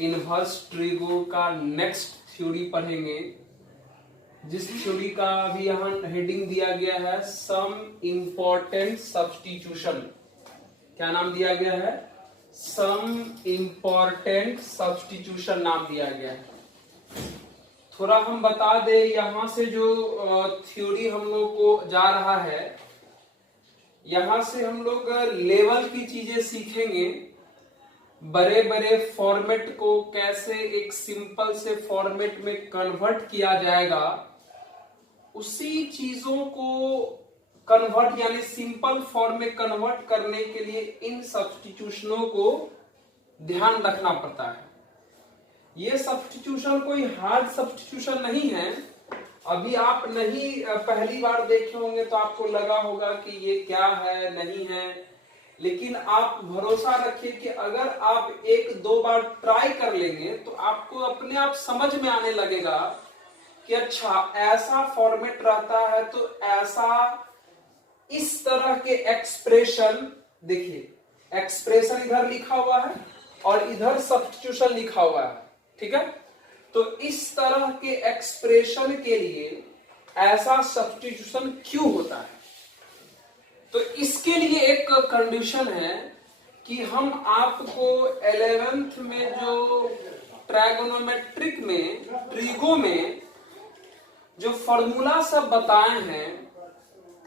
Inverse trigo का next theory पढ़ेंगे, जिस थ्योरी का भी यहाँ हेडिंग दिया गया है सम इम्पोर्टेंट सब्स्टिट्यूशन। क्या नाम दिया गया है? सम इम्पोर्टेंट सब्स्टिट्यूशन नाम दिया गया है। थोड़ा हम बता दे, यहां से जो थ्योरी हम लोग को जा रहा है, यहां से हम लोग लेवल की चीजें सीखेंगे। बड़े बड़े फॉर्मेट को कैसे एक सिंपल से फॉर्मेट में कन्वर्ट किया जाएगा, उसी चीजों को कन्वर्ट यानी सिंपल फॉर्म में कन्वर्ट करने के लिए इन सब्स्टिट्यूशनों को ध्यान रखना पड़ता है। ये सब्स्टिट्यूशन कोई हार्ड सब्स्टिट्यूशन नहीं है। अभी आप नहीं पहली बार देखे होंगे तो आपको लगा होगा कि ये क्या है, नहीं है, लेकिन आप भरोसा रखिए कि अगर आप एक दो बार ट्राई कर लेंगे तो आपको अपने आप समझ में आने लगेगा कि अच्छा ऐसा फॉर्मेट रहता है, तो ऐसा इस तरह के एक्सप्रेशन, देखिए एक्सप्रेशन इधर लिखा हुआ है और इधर सब्स्टिट्यूशन लिखा हुआ है, ठीक है। तो इस तरह के एक्सप्रेशन के लिए ऐसा सब्स्टिट्यूशन क्यों होता है? तो इसके लिए एक कंडीशन है कि हम आपको 11th में जो ट्रायगोनोमेट्रिक में ट्रिगो में जो फॉर्मूला सब बताए हैं,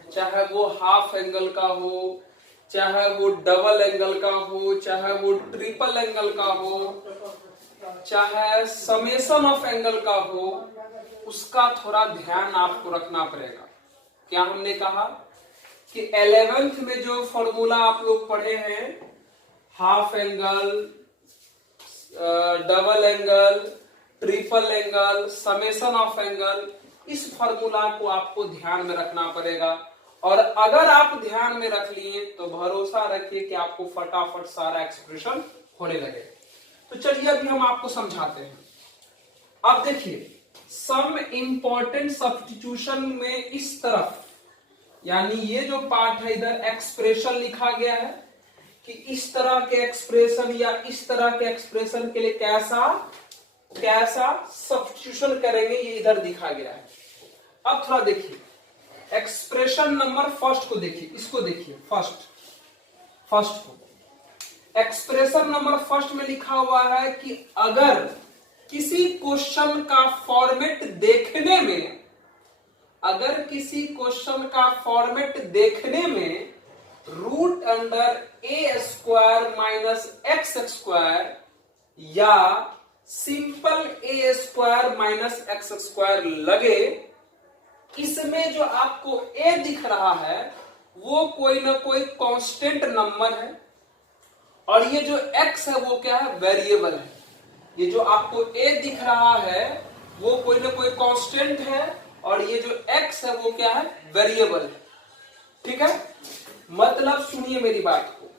चाहे वो हाफ एंगल का हो, चाहे वो डबल एंगल का हो, चाहे वो ट्रिपल एंगल का हो, चाहे समेशन ऑफ एंगल का हो, उसका थोड़ा ध्यान आपको रखना पड़ेगा। क्या हमने कहा कि 11th में जो फॉर्मूला आप लोग पढ़े हैं, half angle, double angle, triple angle, summation of angle, इस फॉर्मूला को आपको ध्यान में रखना पड़ेगा। और अगर आप ध्यान में रख लिए तो भरोसा रखिए कि आपको फटाफट सारा एक्सप्रेशन होने लगे। तो चलिए अभी हम आपको समझाते हैं। अब देखिए, सम इंपॉर्टेंट सब्स्टिट्यूशन में इस तरफ, यानी ये जो पार्ट है इधर एक्सप्रेशन लिखा गया है कि इस तरह के एक्सप्रेशन या इस तरह के एक्सप्रेशन के लिए कैसा कैसा सब्स्टिट्यूशन करेंगे, ये इधर दिखा गया है। अब थोड़ा देखिए एक्सप्रेशन नंबर फर्स्ट को देखिए, इसको देखिए, फर्स्ट को एक्सप्रेशन नंबर फर्स्ट में लिखा हुआ है कि अगर किसी क्वेश्चन का फॉर्मेट देखने में, अगर किसी क्वेश्चन का फॉर्मेट देखने में रूट अंडर ए स्क्वायर माइनस एक्स स्क्वायर या सिंपल ए स्क्वायर माइनस एक्स स्क्वायर लगे, इसमें जो आपको ए दिख रहा है वो कोई ना कोई कांस्टेंट नंबर है और ये जो x है वो क्या है? वेरिएबल है। ये जो आपको a दिख रहा है वो कोई ना कोई कांस्टेंट है और ये जो x है वो क्या है? वेरिएबल है, ठीक है। मतलब सुनिए मेरी बात को,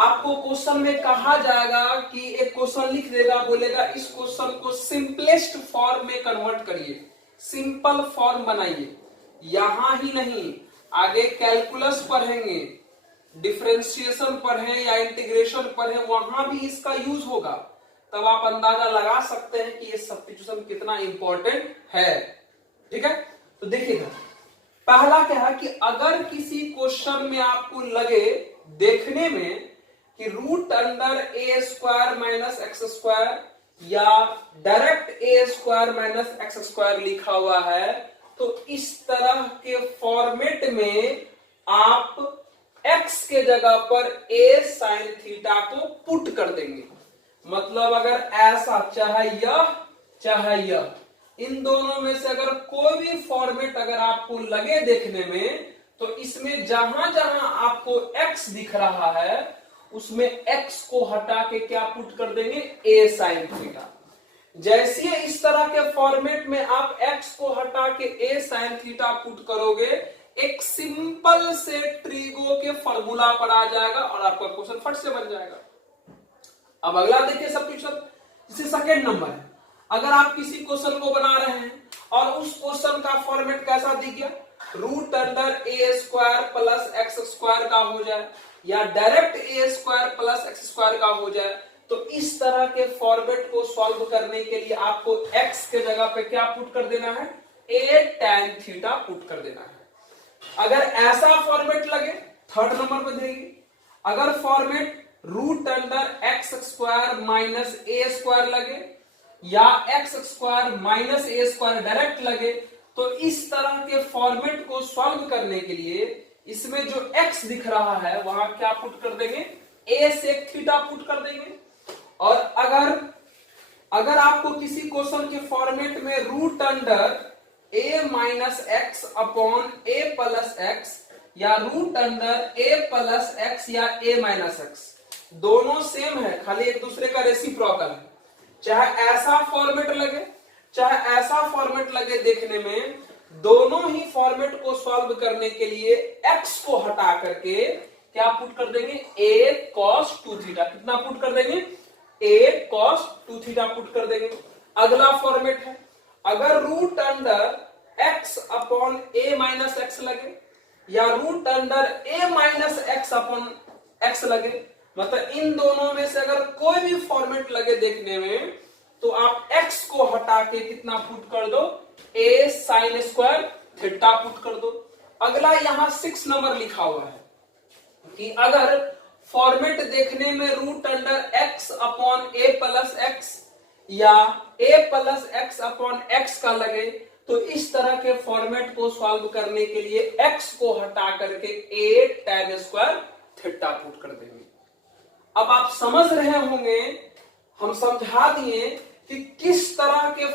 आपको क्वेश्चन में कहा जाएगा कि एक क्वेश्चन लिख देगा, बोलेगा इस क्वेश्चन को सिंपलेस्ट फॉर्म में कन्वर्ट करिए, सिंपल फॉर्म बनाइए। यहां ही नहीं, आगे कैलकुलस पढ़ेंगे, डिफरेंशिएशन पढ़े या इंटीग्रेशन पढ़े, वहां भी इसका यूज होगा। तब आप अंदाजा लगा सकते हैं कि ये सब्स्टिट्यूशन कितना इंपॉर्टेंट है, ठीक है। तो देखिएगा, पहला क्या है कि अगर किसी क्वेश्चन में आपको लगे देखने में कि रूट अंडर ए स्क्वायर माइनस एक्स स्क्वायर या डायरेक्ट ए स्क्वायर माइनस एक्स स्क्वायर लिखा हुआ है, तो इस तरह के फॉर्मेट में आप x के जगह पर a sin थीटा को पुट कर देंगे। मतलब अगर ऐसा, चाहे यह, इन दोनों में से अगर कोई भी फॉर्मेट अगर आपको लगे देखने में, तो इसमें जहां जहां आपको x दिख रहा है उसमें x को हटा के क्या पुट कर देंगे? a sin theta. जैसे इस तरह के फॉर्मेट में आप x को हटा के a sin थीटा पुट करोगे, एक सिंपल से ट्रिगो के फॉर्मूला पर आ जाएगा और आपका क्वेश्चन फट से बन जाएगा। अब अगला देखिए सब्स्टिट्यूशन, जैसे सेकंड नंबर है, अगर आप किसी क्वेश्चन को बना रहे हैं और उस क्वेश्चन का फॉर्मेट कैसा दिख गया? रूट अंडर ए स्क्वायर प्लस एक्स स्क्वायर का हो जाए या डायरेक्ट ए स्क्वायर प्लस एक्स स्क्वायर का हो जाए, तो इस तरह के फॉर्मेट को सॉल्व करने के लिए आपको x के जगह पे क्या पुट कर देना है, a tan थीटा पुट कर देना है। अगर ऐसा फॉर्मेट लगे, थर्ड नंबर पे देगी, अगर format root under x square minus a square लगे या x square minus a square direct लगे, तो इस तरह के फॉर्मेट को सॉल्व करने के लिए इसमें जो x दिख रहा है वहां क्या पुट कर देंगे, a सेक थीटा पुट कर देंगे। और अगर आपको किसी क्वेश्चन के फॉर्मेट में root under a minus x upon a plus x या root under a plus x या a माइनस एक्स, दोनों सेम है, खाली एक दूसरे का रेसिप्रोकल है। चाहे ऐसा फॉर्मेट लगे चाहे ऐसा फॉर्मेट लगे, देखने में दोनों ही फॉर्मेट को सॉल्व करने के लिए x को हटा करके क्या पुट कर देंगे, a cos 2 थीटा। कितना पुट कर देंगे, a cos 2 थीटा पुट कर देंगे। अगला फॉर्मेट है, अगर root under x upon a minus x लगे या root under a minus x upon x लगे, मतलब इन दोनों में से अगर कोई भी फॉर्मेट लगे देखने में, तो आप x को हटा के कितना पुट कर दो, a sine square theta put कर दो। अगला यहां 6 नंबर लिखा हुआ है कि अगर फॉर्मेट देखने में root under x upon a plus x या a plus x upon x का लगे, तो इस तरह के फॉर्मेट को सॉल्व करने के लिए x को हटा करके a tan square theta put कर देंगे। अब आप समझ रहे होंगे, हम समझा दिए कि किस तरह के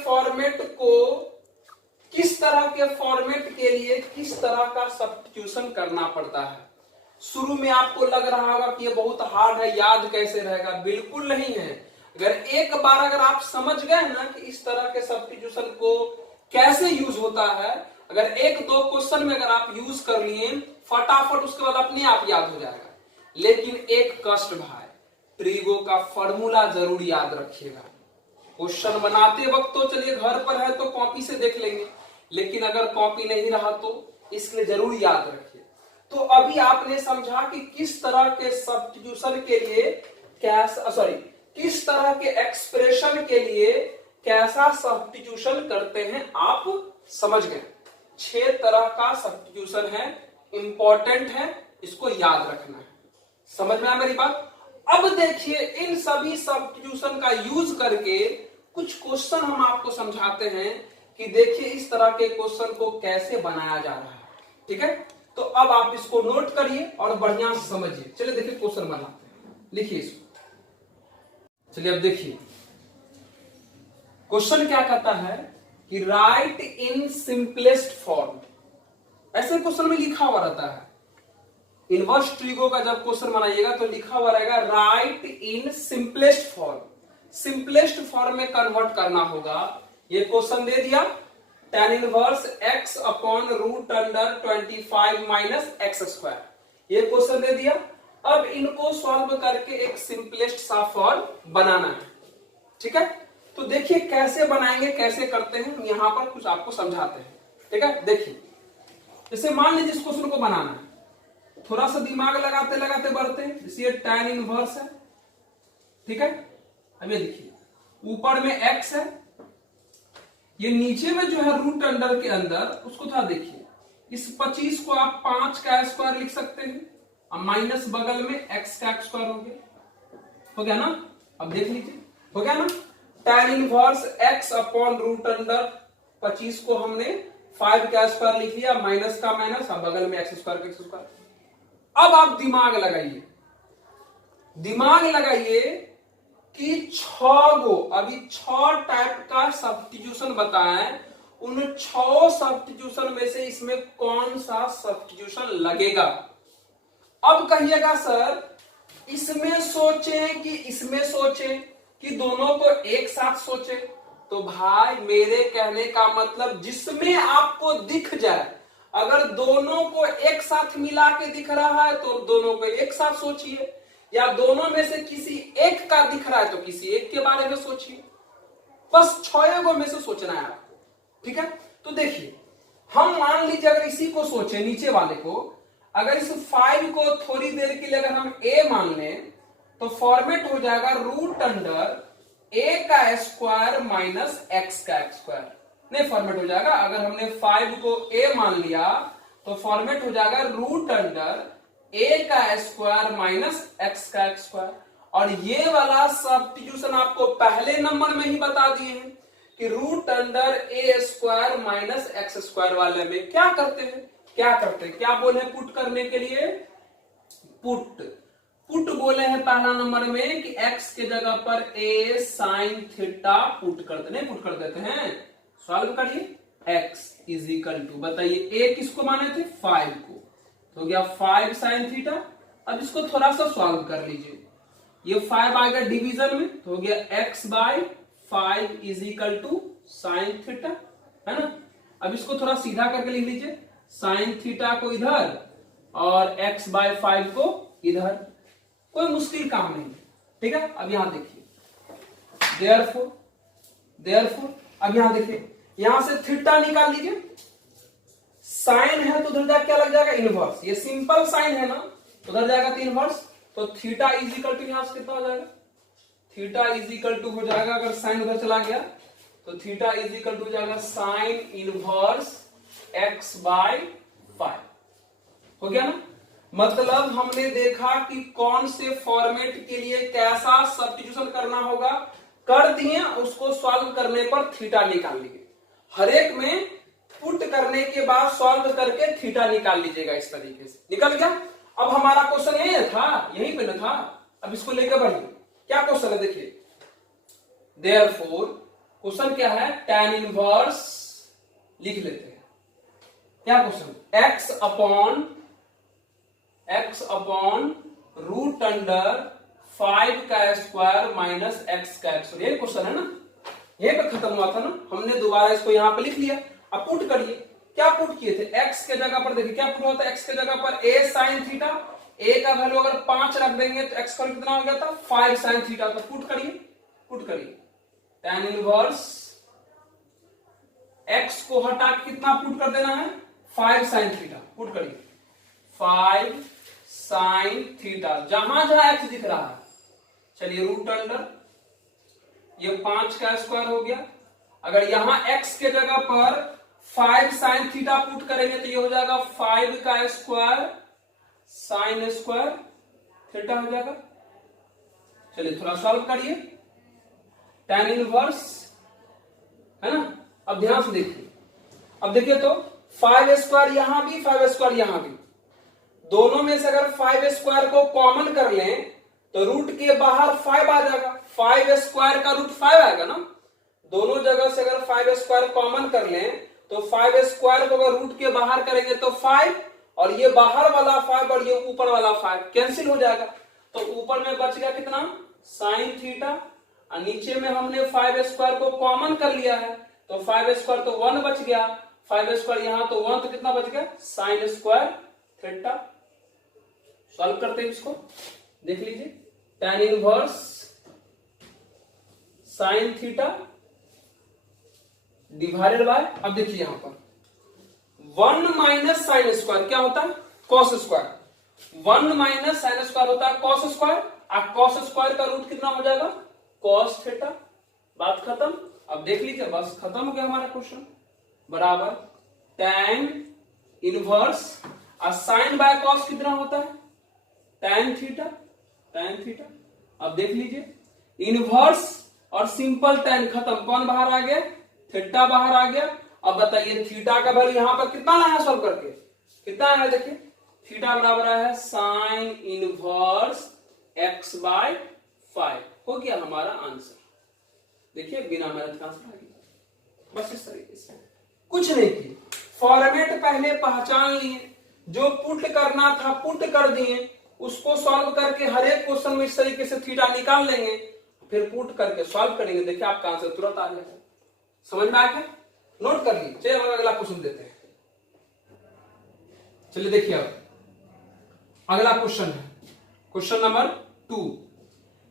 फॉर्मेट के लिए किस तरह का सब्स्टिट्यूशन करना पड़ता है। शुरू में आपको लग रहा होगा कि ये बहुत हार्ड है, याद कैसे रहेगा, बिल्कुल नहीं है। अगर एक बार अगर आप समझ गए ना कि इस तरह के सब्स्टिट्यूशन को कैसे यूज होता है, अगर एक दो क्वेश्चन में अगर आप यूज कर लिए फटाफट, उसके बाद अपने आप याद हो जाएगा। लेकिन एक कष्ट भाई, ट्रिगो का फॉर्मूला जरूर याद रखिएगा। क्वेश्चन बनाते वक्त तो चलिए घर पर है तो कॉपी से देख लेंगे, लेकिन अगर कॉपी नहीं रहा तो इसलिए जरूर याद रखिए। तो अभी आपने समझा कि किस तरह के सब्स्टिट्यूशन के लिए किस तरह के एक्सप्रेशन के लिए कैसा सब्स्टिट्यूशन करते हैं, आप समझ गए। 6 तरह का सब्स्टिट्यूशन है, इंपॉर्टेंट है, इसको याद रखना है। समझ में आया मेरी बात? अब देखिए, इन सभी सब्स्टिट्यूशन का यूज करके कुछ क्वेश्चन हम आपको समझाते हैं कि देखिए इस तरह के क्वेश्चन को कैसे बनाया जा रहा है। ठीक है, तो अब आप इसको नोट करिए और बढ़िया से समझिए। चलिए देखिए क्वेश्चन बनाते हैं, लिखिए इसको। चलिए अब देखिए क्वेश्चन क्या कहता है कि राइट इन सिंपलेस्ट फॉर्म। ऐसे क्वेश्चन में लिखा हुआ रहता है, इनवर्स ट्रिगो का जब क्वेश्चन बनाइएगा तो लिखा हुआ रहेगा right in simplest form. Simplest form में कन्वर्ट करना होगा। ये क्वेश्चन दे दिया, tan inverse x upon root under 25 minus x square, ये क्वेश्चन दे दिया। अब इनको सॉल्व करके एक सिंपलेस्ट सा फॉर्म बनाना है। ठीक है, तो देखिए कैसे बनाएंगे, कैसे करते हैं, यहां पर कुछ आपको समझाते हैं। ठीक है, देखिए जैसे मान लीजिए इस क्वेश्चन को बनाना है, थोड़ा सा दिमाग लगाते लगाते बढ़ते हैं। जैसे ये tan इनवर्स है, ठीक है। अब ये देखिए ऊपर में x है, ये नीचे में जो है रूट अंडर के अंदर, उसको थोड़ा देखिए। इस 25 को आप 5 का स्क्वायर लिख सकते हैं, अब माइनस बगल में x का स्क्वायर हो गया ना। अब देख लीजिए हो गया ना, tan inverse x upon root under 25 को हमने 5 का स्क्वायर लिख लिया, माइनस का माइनस, अब बगल में x स्क्वायर का x स्क्वायर। अब आप दिमाग लगाइए कि 6 टाइप का सब्स्टिट्यूशन बताएं, उन 6 सब्स्टिट्यूशन में से इसमें कौन सा सब्स्टिट्यूशन लगेगा। अब कहिएगा सर इसमें सोचें कि दोनों को एक साथ सोचें। तो भाई मेरे कहने का मतलब जिसमें आपको दिख जाए, अगर दोनों को एक साथ मिला के दिख रहा है तो दोनों को एक साथ सोचिए, या दोनों में से किसी एक का दिख रहा है तो किसी एक के बारे में सोचिए। बस 6 में से सोचना है आपको। ठीक है, तो देखिए हम मान लीजिए अगर इसी को सोचे, नीचे वाले को, अगर इस 5 को थोड़ी देर के लिए अगर हम a मान लें तो फॉर्मेट हो जाएगा रूट अंडर a का स्क्वायर माइनस x का स्क्वायर। नहीं, फॉर्मेट हो जाएगा, अगर हमने 5 को a मान लिया तो फॉर्मेट हो जाएगा रूट अंडर a का स्क्वायर माइनस x का स्क्वायर। और ये वाला सब्स्टिट्यूशन आपको पहले नंबर में ही बता दिए हैं कि root under a square minus x square वाले में क्या करते हैं, क्या बोले पुट करने के लिए, पुट बोले हैं पहला नंबर में कि x के जगह पर a साइन थीटा पुट कर देते हैं। सॉल्व करिए, x इज इक्वल टू, बताइए a किसको माने थे, 5 को, तो गया 5 साइन थीटा। अब इसको थोड़ा सा सॉल्व कर लीजिए, ये 5 आ गया डिवीजन में, तो हो गया x by 5 is equal to sine theta, है ना। अब इसको थोड़ा सीधा करके लिख लीजिए, साइन थीटा को इधर और x बाय 5 को इधर, कोई मुश्किल काम नहीं, ठीक है। अब यहां देखिए, देयरफॉर अब यहां देखिए, यहां से थीटा निकाल लीजिए, साइन है तो उधर क्या लग जाएगा, इनवर्स, ये सिंपल साइन है ना, उधर जाएगा तो इनवर्स, तो थीटा इज इक्वल टू यहां से कितना हो जाएगा, थीटा इज इक्वल टू हो जाएगा, अगर साइन उधर चला गया तो थीटा इज इक्वल टू हो जाएगा साइन इनवर्स x बाय 5, हो गया ना। मतलब हमने देखा कि कौन से फॉर्मेट के लिए कैसा सब्स्टिट्यूशन करना होगा, कर दिए, उसको सॉल्व करने पर थीटा निकाल लीजिए, हर एक में पुट करने के बाद सॉल्व करके थीटा निकाल लीजिएगा, इस तरीके से निकल गया। अब हमारा क्वेश्चन यही था, यहीं पे ना था, अब इसको लेकर बढ़िए, क्या क्वेश्चन है देखिए, देयरफॉर क्वेश्चन क्या है, tan इनवर्स लिख लेते हैं, क्या question, x upon root under 5 का स्क्वायर माइनस x का स्क्वायर, ये क्वेश्चन है ना, यहीं पे खत्म हुआ था ना, हमने दोबारा इसको यहां पे लिख लिया। अब पुट करिए, क्या पुट किए थे, x के जगह पर देखिए क्या पुट हुआ था, x के जगह पर a साइन थीटा, a का वैल्यू अगर 5 रख देंगे तो x का कितना हो गया था, 5 साइन थीटा, तो पुट करिए tan इनवर्स x को हटा के कितना पुट कर देना है, 5 साइन थीटा, पुट करिए 5 साइन थीटा, जहां जहां x दिख रहा है, चलिए रूट अंडर ये 5 का स्क्वायर हो गया, अगर यहां x के जगह पर 5 साइन थीटा पुट करेंगे तो ये हो जाएगा 5 का स्क्वायर साइन स्क्वायर थीटा हो जाएगा। चलिए थोड़ा सॉल्व करिए, tan इनवर्स, है ना। अब ध्यान से देखिए, अब देखिए तो 5 स्क्वायर यहां भी, 5 स्क्वायर यहां भी, दोनों में से अगर 5 स्क्वायर को कॉमन कर लें तो रूट के बाहर 5 आ जाएगा, 5 स्क्वायर का रूट 5 आएगा ना, दोनों जगह से अगर 5 स्क्वायर कॉमन कर लें तो 5 स्क्वायर को अगर रूट के बाहर करेंगे तो 5, और ये बाहर वाला 5 और ये ऊपर वाला 5 कैंसिल हो जाएगा, तो ऊपर में बच गया कितना, साइन थीटा, और नीचे में हमने 5 स्क्वायर को कॉमन कर लिया है, तो 5 स्क्वायर तो 1 बच गया, 5 स्क्वायर यहां तो 1, तो कितना बच गया, साइन स्क्वायर थीटा। सॉल्व करते हैं इसको, देख लीजिए, tan inverse sine theta divided by, अब देखिए यहां पर 1 माइनस साइन स्क्वायर क्या होता है, cos square, 1 minus sine square होता है कॉस स्क्वायर, और कॉस स्क्वायर का रूट कितना हो जाएगा, कॉस थीटा, बात खत्म। अब देख लीजिए, बस खत्म हो गया हमारा क्वेश्चन, बराबर tan इनवर्स और साइन बाय कॉस कितना होता है, tan थीटा। अब देख लीजिए, इनवर्स और सिंपल tan खत्म, कौन बाहर आ गया, थीटा बाहर आ गया। अब बताइए थीटा का वैल्यू यहां पर कितना आया सॉल्व करके, कितना आया, देखिए थीटा बराबर है साइन इनवर्स x बाय 5, हो गया हमारा आंसर। देखिए बिना मेहनत का आंसर आ गया, बस इस तरीके से, कुछ नहीं की, फॉर्मेट पहले पहचान लिए, जो पुट करना था पुट कर दिए, उसको सॉल्व करके हर एक क्वेश्चन में इस तरीके से थीटा निकाल लेंगे, फिर पुट करके सॉल्व करेंगे, देखिए आपका आंसर तुरंत आ जाएगा। समझ में आ गया, नोट कर लीजिए। चलिए हम अगला क्वेश्चन देते हैं, चलिए देखिए अब अगला क्वेश्चन है, क्वेश्चन नंबर 2,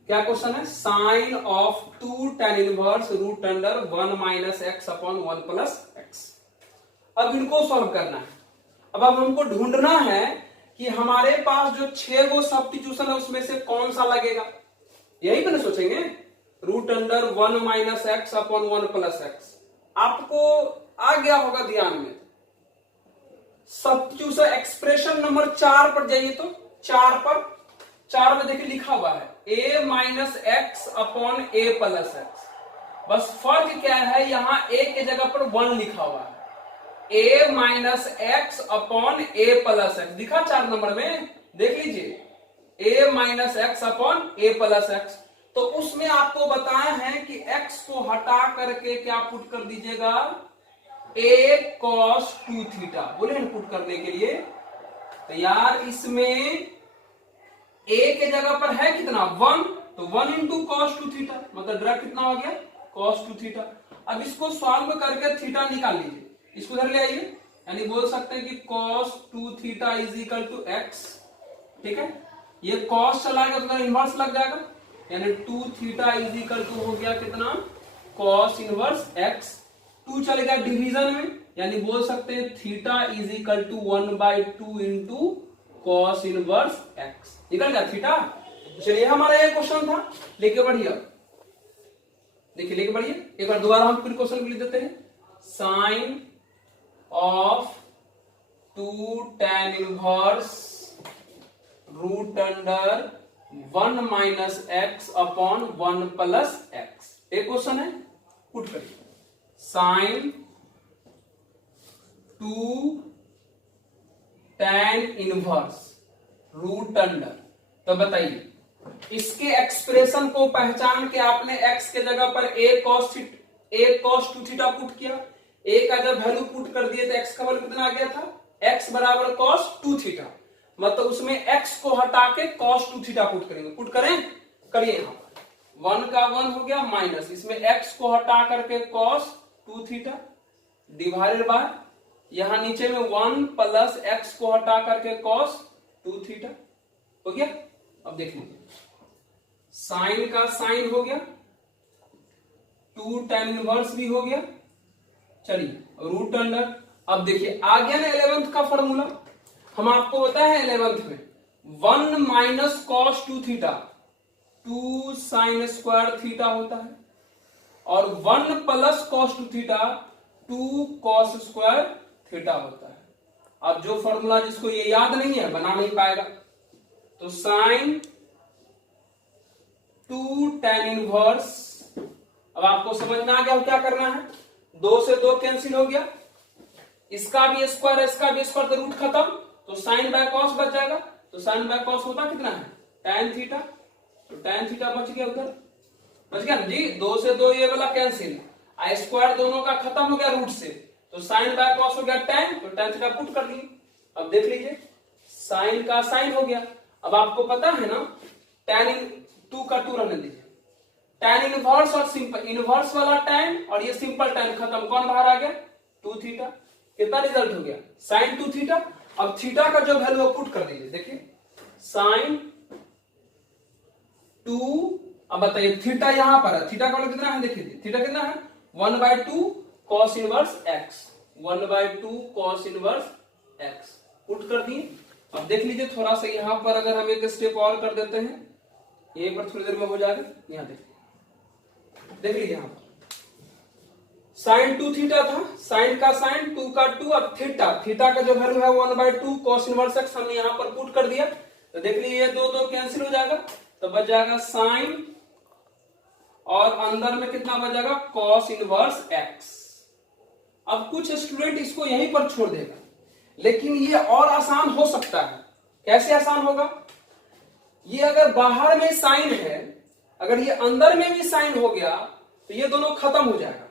क्या क्वेश्चन है, sine of 2 tan inverse root under 1 minus x upon 1 plus x. अब इनको सॉल्व करना है, अब हमको ढूंढना है कि हमारे पास जो 6 गो सब्स्टिट्यूशन है उसमें से कौन सा लगेगा, यही पे ना सोचेंगे। Root under 1 minus x upon 1 plus x, आपको आ गया होगा ध्यान में। सब्स्टिट्यूशन एक्सप्रेशन नंबर 4 पर जाइए, तो 4 में देखिए लिखा हुआ है a minus x upon A plus x. बस फर्क क्या है, यहां a के जगह पर 1 लिखा हुआ है, a minus x upon A plus x दिखा 4 नंबर में, देख लीजिए a minus x upon A plus x. तो उसमें आपको बताया है कि x को हटा करके क्या पुट कर दीजिएगा, a cos 2 थीटा, बोले पुट करने के लिए। तो यार इसमें a के जगह पर है कितना 1, तो 1 इंटू कॉस 2 थीटा, मतलब डायरेक्ट कितना हो गया cos 2 थीटा। अब इसको सॉल्व करके थीटा निकाल लीजिए, इसको इधर ले आइए, यानी बोल सकते हैं कि cos 2 theta is equal to x, ठीक है। ये cos चलाएगा तो इनवर्स लग जाएगा, यानी 2 थीटा इज इक्वल टू हो गया कितना cos इनवर्स x। 2 चलेगा डिवीजन में, यानी बोल सकते हैं theta is equal to 1/2 into cos inverse x, निकल गया थीटा। चलिए हमारा ये क्वेश्चन था, लेके बढ़िए, देखिए लेके बढ़िए एक बार दोबारा हम फिर क्वेश्चन लिख देते हैं। Sine of 2 tan inverse root under 1 minus x upon 1 plus x, एक क्वेश्चन है, पुट करिए sine 2 tan inverse root under. तो बताइए इसके एक्सप्रेशन को पहचान के आपने x के जगह पर a cos 2 थीटा पुट किया, a का जब वैल्यू पुट कर दिए तो x का वैल्यू कितना आ गया था, x बराबर cos 2 थीटा, मतलब उसमें x को हटा के cos 2 थीटा पुट करेंगे, पुट करें, करिए। यहां 1 का 1 हो गया माइनस, इसमें x को हटा करके cos 2 थीटा डिवाइडेड बाय, यहां नीचे में 1 प्लस x को हटा करके cos 2 थीटा हो गया। अब देख लीजिए साइन का साइन हो गया, 2 tan इनवर्स भी हो गया, चलिए रूट अंडर। अब देखिए आ गया ना 11th का फॉर्मूला, हम आपको बताया है 11th में 1 minus cos 2 theta 2 sine square theta होता है, और 1 plus cos 2 theta 2 cos square theta होता है। अब जो फॉर्मूला जिसको ये याद नहीं है बना नहीं पाएगा, तो साइन 2 tan इनवर्स, अब आपको समझ में आ गया क्या करना है, 2 से 2 कैंसिल हो गया, इसका भी स्क्वायर इसका भी स्क्वायर, तो रूट खत्म, तो साइन बाय कॉस बच जाएगा, तो साइन बाय कॉस होता कितना है tan थीटा, तो tan थीटा बच गया, उधर बच गया ना जी, 2 से 2 ये वाला कैंसिल, स्क्वायर दोनों का खत्म हो गया रूट से, तो साइन बाय कॉस हो गया tan, तो tan थीटा पुट कर लिए। अब देख लीजिए साइन का साइन हो गया। अब आपको पता है ना tan 2 का 2 रहने दीजिए, tan इनवर्स और सिंपल इनवर्स वाला tan और ये सिंपल tan खत्म, कौन बाहर आ गया 2 थीटा, कितना रिजल्ट हो गया sin 2 थीटा। अब थीटा का जो वैल्यू पुट कर दीजिए, देखिए sin 2, अब बताइए थीटा यहां पर है, थीटा का वैल्यू कितना है, देखिए थीटा कितना है 1/2 cos inverse x, 1/2 cos inverse x put कर दिए। अब देख लीजिए थोड़ा सा यहां पर अगर हम एक स्टेप और कर देते हैं, ये पर थोड़ी देर में हो जाएगा, यहां देख लीजिए यहां पर साइन 2 थीटा था, साइन का साइन 2 का 2, अब थीटा का जो वैल्यू है 1/2 cos इनवर्स x हमने यहां पर पुट कर दिया, तो देख लीजिए ये 2 2 कैंसिल हो जाएगा, तो बच जाएगा साइन और अंदर में कितना बच जाएगा cos इनवर्स x। अब कुछ स्टूडेंट इसको यहीं पर छोड़ देगा, लेकिन ये और आसान हो सकता है। कैसे आसान होगा, ये अगर बाहर में साइन है, अगर ये अंदर में भी साइन हो गया तो ये दोनों खत्म हो जाएगा,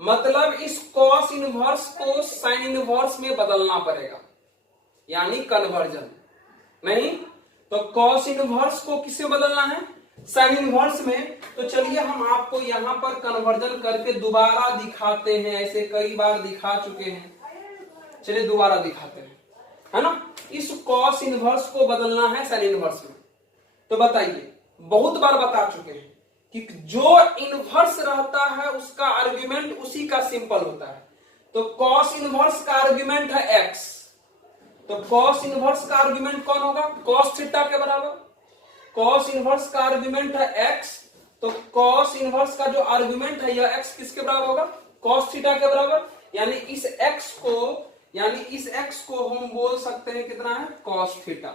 मतलब इस cos इनवर्स को साइन इनवर्स में बदलना पड़ेगा, यानी कन्वर्जन। नहीं तो cos इनवर्स को किससे बदलना है, साइन इनवर्स में। तो चलिए हम आपको यहां पर कन्वर्जन करके दोबारा दिखाते हैं, ऐसे कई बार दिखा चुके हैं, चलिए दोबारा दिखाते हैं, है ना। इस cos इनवर्स को बदलना है साइन इनवर्स में। तो बताइए, बहुत बार बता चुके हैं कि जो इनवर्स रहता है उसका आर्ग्यूमेंट उसी का सिंपल होता है। तो cos इनवर्स का आर्ग्यूमेंट है x, तो कॉस इनवर्स का आर्गुमेंट कौन होगा? कॉस थीटा के बराबर। कॉस इनवर्स का आर्गुमेंट है एक्स, तो कॉस इनवर्स का जो आर्गुमेंट है यह एक्स किसके बराबर होगा? कॉस थीटा के बराबर। यानी इस एक्स को हम बोल सकते हैं कितना है? Cos theta.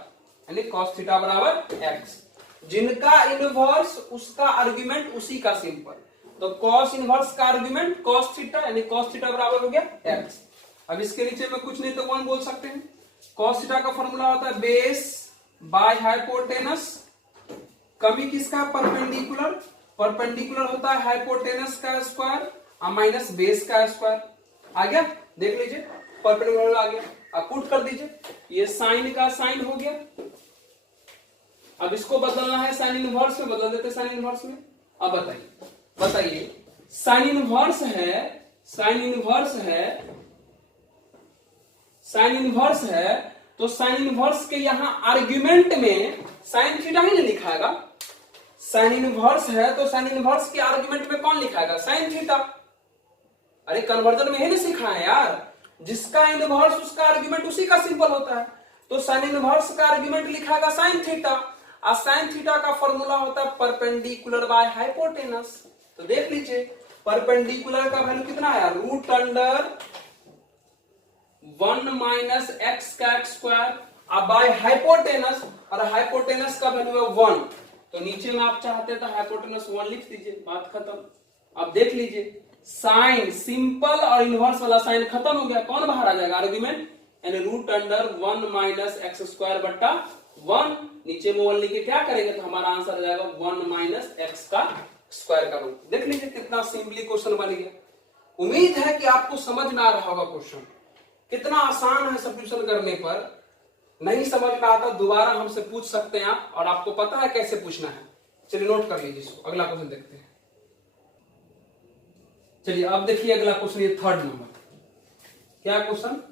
यानी कॉस थीटा बराबर एक्स। जिनका इनवर्स उसका आर्गुमेंट उसी का सिंपल। तो कॉस इनवर्स का आर्गुमेंट कॉस थीटा, यानी कॉस थीटा बराबर हो गया एक्स। अब इसके नीचे में कुछ नहीं तो 1 बोल सकते हैं। कॉस थीटा का फॉर्मूला होता है बेस बाय हाइपोटेनस। कमी किसका? परपेंडिकुलर। परपेंडिकुलर होता है हाइपोटेनस का स्क्वायर माइनस बेस का स्क्वायर। आ गया? देख लीजिए, परपेंडिकुलर आ गया। अब पुट कर दीजिए, ये साइन का साइन हो गया। अब इसको बदलना है साइन इनवर्स में, बदल देते साइन इनवर्स में। अब बताइए साइन इनवर्स है तो साइन इनवर्स के यहां आर्गुमेंट में साइन थीटा ही नहीं लिखाएगा। साइन इनवर्स है तो साइन इनवर्स के आर्गुमेंट में कौन लिखाएगा? Sine theta. अरे कन्वर्जन में ही नहीं सीखा है यार, जिसका इनवर्स उसका आर्गुमेंट उसी का सिंपल होता है। तो साइन इनवर्स का आर्गुमेंट लिखाएगा साइन थीटा, और साइन थीटा का फॉर्मूला होता है परपेंडिकुलर बाय हाइपोटेनस। तो देख लीजिए परपेंडिकुलर का वैल्यू कितना है? रूट अंडर 1 माइनस एक्स का स्क्वायर, अब बाय हाइपोटेनस, और हाइपोटेनस का वैल्यू है 1। तो नीचे में आप चाहते तो हाइपोटेनस 1 लिख दीजिए, बात खत्म। अब देख लीजिए साइन सिंपल और इनवर्स वाला साइन खत्म हो गया, कौन बाहर आ जाएगा? आर्गुमेंट, यानी root under 1 minus x square बट्टा 1। नीचे में 1 लिखे क्या करेंगे तो हमारा आंसर आ जाएगा 1 माइनस एक्स का स्क्वायर का रूट। देख लीजिए कितना सिंपली क्वेश्चन बन गया। उम्मीद है कि आपको समझ में आ रहा होगा क्वेश्चन। कितना आसान है सब्स्टिट्यूशन करने पर। नहीं समझ में आता दोबारा हमसे पूछ सकते हैं आप, और आपको पता है कैसे पूछना है। चलिए नोट कर लीजिए इसको, अगला क्वेश्चन देखते हैं। चलिए अब देखिए अगला क्वेश्चन, ये 3rd नंबर। क्या क्वेश्चन?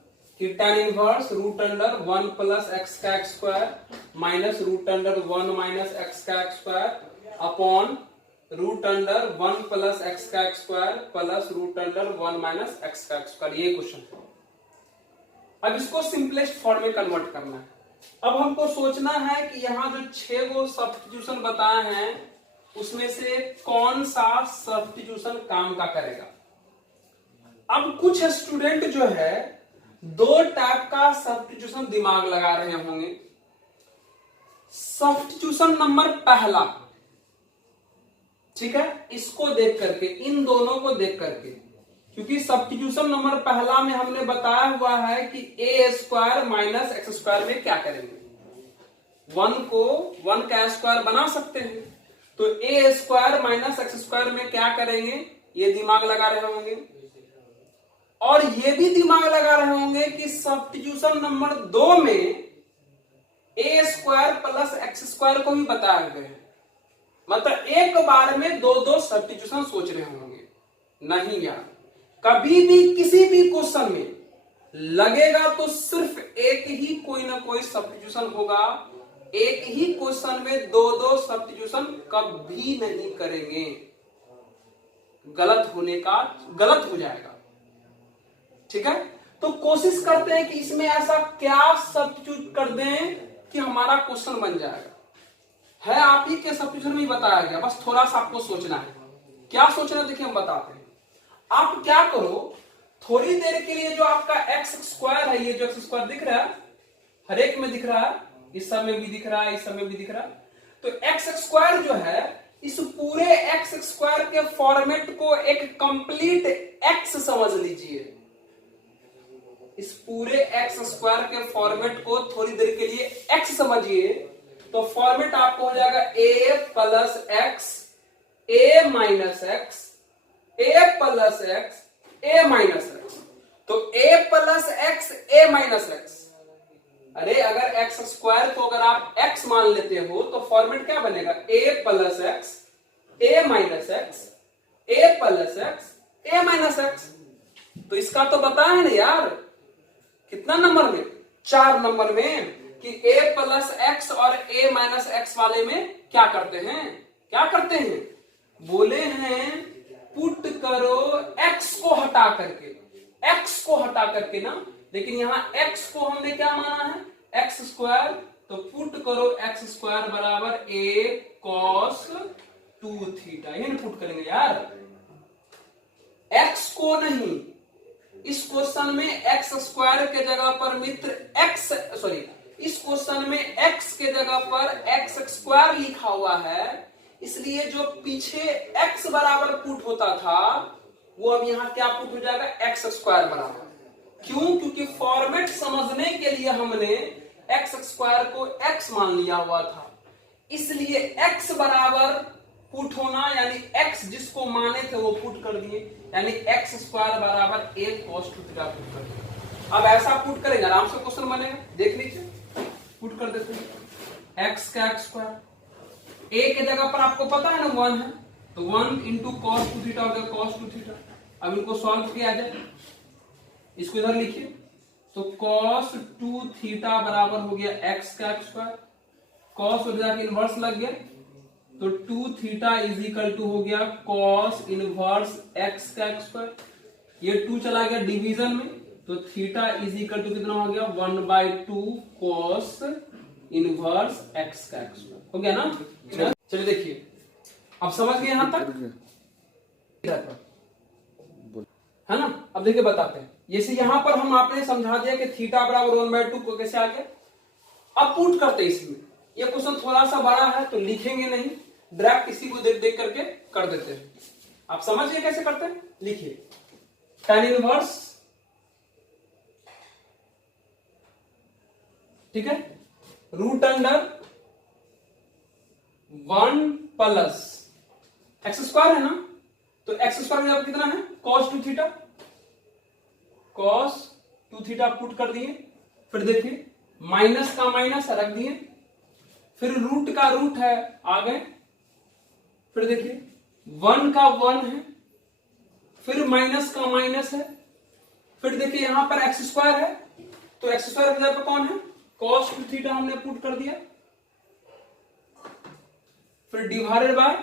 कि tan inverse root under 1 plus x का square minus root under 1 minus x का square upon root under 1 plus x का square plus root under 1 minus x का स्क्वायर। ये क्वेश्चन है। अब इसको सिंपलेस्ट फॉर्म में कन्वर्ट करना है। अब हमको सोचना है कि यहाँ जो 6 गो सब्स्टिट्यूशन बताए हैं उसमें से कौन सा सब्स्टिट्यूशन काम का करेगा। अब कुछ स्टूडेंट जो है 2 टाइप का सब्स्टिट्यूशन दिमाग लगा रहे होंगे। सब्स्टिट्यूशन नंबर पहला, ठीक है, इसको देख करके, इन दोनों को देख करके, क्योंकि सब्स्टिट्यूशन नंबर पहला में हमने बताया हुआ है कि ए स्क्वायर माइनस एक्स स्क्वायर में क्या करेंगे। 1 को 1 का स्क्वायर बना सकते हैं, तो ए स्क्वायर माइनस एक्स स्क्वायर में क्या करेंगे ये दिमाग लगा रहे होंगे। और ये भी दिमाग लगा रहे होंगे कि सब्स्टिट्यूशन नंबर 2 में ए स्क्वायर प्लस एक्स स्क्वायर को भी बताया गया है। मतलब एक बार में 2 सब्स्टिट्यूशन सोच रहे होंगे। नहीं यार, कभी भी किसी भी क्वेश्चन में लगेगा तो सिर्फ एक ही कोई ना कोई सब्स्टिट्यूशन होगा। एक ही क्वेश्चन में 2 सब्स्टिट्यूशन कभी नहीं करेंगे, गलत हो जाएगा। ठीक है, तो कोशिश करते हैं कि इसमें ऐसा क्या सब्स्टिट्यूट कर दें कि हमारा क्वेश्चन बन जाएगा। है आप ही के सब्स्टिट्यूशन में बताया गया, बस थोड़ा सा आपको सोचना है। क्या सोचना देखिए हम बताते हैं। आप क्या करो, थोड़ी देर के लिए जो आपका एक्स स्क्वायर है, ये जो एक्स स्क्वायर दिख रहा है, हर एक में दिख रहा है, इस समय भी दिख रहा है, इस समय भी दिख रहा है। तो एक्स स्क्वायर जो है, इस पूरे एक्स स्क्वायर के फॉर्मेट को एक कंप्लीट एक्स समझ लीजिए। इस पूरे एक्स स्क्वायर के फॉर्मेट को थोड़ी देर के लिए एक्स समझिए, तो फॉर्मेट आपको हो जाएगा ए प्लस एक्स, ए माइनस एक्स, ए प्लस एक्स, ए माइनस एक्स। तो ए प्लस एक्स, ए माइनस एक्स। अरे अगर एक्स स्क्वायर को अगर आप एक्स मान लेते हो तो फॉर्मेट क्या बनेगा? ए प्लस एक्स, ए माइनस एक्स, ए प्लस एक्स, ए माइनस एक्स। तो इसका तो बताया है ना यार, कितना नंबर में? 4 नंबर में, कि a प्लस एक्स और a माइनस एक्स वाले में क्या करते हैं? बोले हैं पुट करो x को हटा करके ना लेकिन यहाँ x को हमने क्या माना है, एक्स स्क्वायर, तो पुट करो एक्स स्क्वायर बराबर a cos 2 थीटा, यही पुट करेंगे यार, x को नहीं। इस क्वेश्चन में एक्स स्क्वायर के जगह पर मित्र इस क्वेश्चन में x के जगह पर एक्स स्क्वायर लिखा हुआ है, इसलिए जो पीछे x बराबर पुट होता था वो अब यहाँ क्या पुट हो जाएगा, एक्स स्क्वायर बराबर। क्यों? क्योंकि फॉर्मेट समझने के लिए हमने एक्स स्क्वायर को x मान लिया हुआ था, इसलिए x बराबर पुट होना, यानी x जिसको माने थे वो पुट कर दिए, यानी एक्स स्क्वायर बराबर a cos 2 थीटा पुट कर दिए। अब ऐसा पुट करेंगे, आराम से क्वेश्चन बनेगा, देख लीजिए, पुट कर देते हैं x का एक्स स्क्वायर, a के जगह पर आपको पता है ना 1 है, तो 1 इंटू कॉस 2 थीटा हो गया cos 2 थीटा। अब इनको सॉल्व किया जाए, इसको इधर लिखिए, तो cos 2 थीटा बराबर हो गया x का एक्स स्क्वायर, cos हो जाके इनवर्स लग गया, तो 2 थीटा इज इक्वल टू हो गया cos इनवर्स x का एक्स स्क्वायर, ये 2 चला गया डिवीजन में, तो थीटा इज इक्वल टू कितना हो गया 1/2 cos इनवर्स x का एक्स स्क्वायर, हो गया ना। चलिए देखिए, अब समझ गए यहां तक, है ना। अब देखिए बताते हैं, जैसे यहां पर हम आपने समझा दिया कि थीटा बराबर 1/2 को कैसे आ गया। अब पुट करते हैं इसमें, ये क्वेश्चन थोड़ा सा बड़ा है तो लिखेंगे नहीं, डायरेक्ट किसी को देख देख करके कर देते हैं। आप समझ गए कैसे करते हैं, लिखिए tan इनवर्स, ठीक है, root under 1 plus x square है ना, तो एक्स स्क्वायर कितना है cos 2 theta, cos 2 theta put कर दिए, फिर देखिए माइनस का माइनस रख दिए, फिर रूट का रूट है आ गए, फिर देखिए 1 का 1 है, फिर माइनस का माइनस है, फिर देखिए यहां पर एक्स स्क्वायर है, तो एक्स स्क्वायर की जगह पर कौन है cos 2 थीटा हमने पुट कर दिया, फिर डिवाइडेड बाय,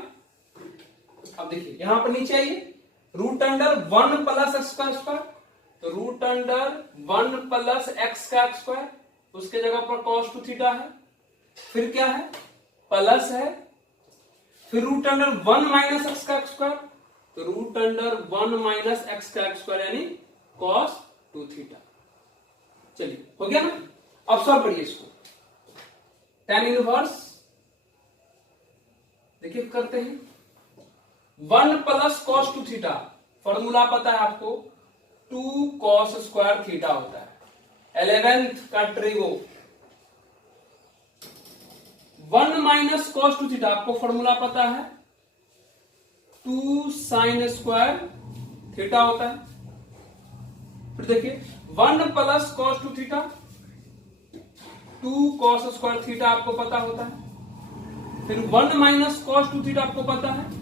अब देखिए यहां पर नीचे आइए, रूट अंडर 1 प्लस एक्स का स्क्वायर, तो रूट अंडर 1 प्लस एक्स का स्क्वायर, उसके जगह पर cos 2 थीटा है, फिर क्या है प्लस है, फिर रूट अंडर 1 माइनस एक्स का स्क्वायर, तो रूट अंडर 1 माइनस एक्स का स्क्वायर यानी cos 2 थीटा। चलिए हो गया ना। अब सॉल्व करिए इसको, tan इनवर्स देखिए करते हैं, 1 प्लस cos 2 थीटा, फॉर्मूला पता है आपको 2 cos स्क्वायर थीटा होता है, 11th का ट्रिगो, 1 माइनस cos 2 थीटा आपको फॉर्मूला पता है 2 sin स्क्वायर थीटा होता है, फिर देखिए 1 plus cos 2 theta, 2 cos square theta आपको पता होता है, फिर 1 माइनस cos 2 थीटा आपको पता है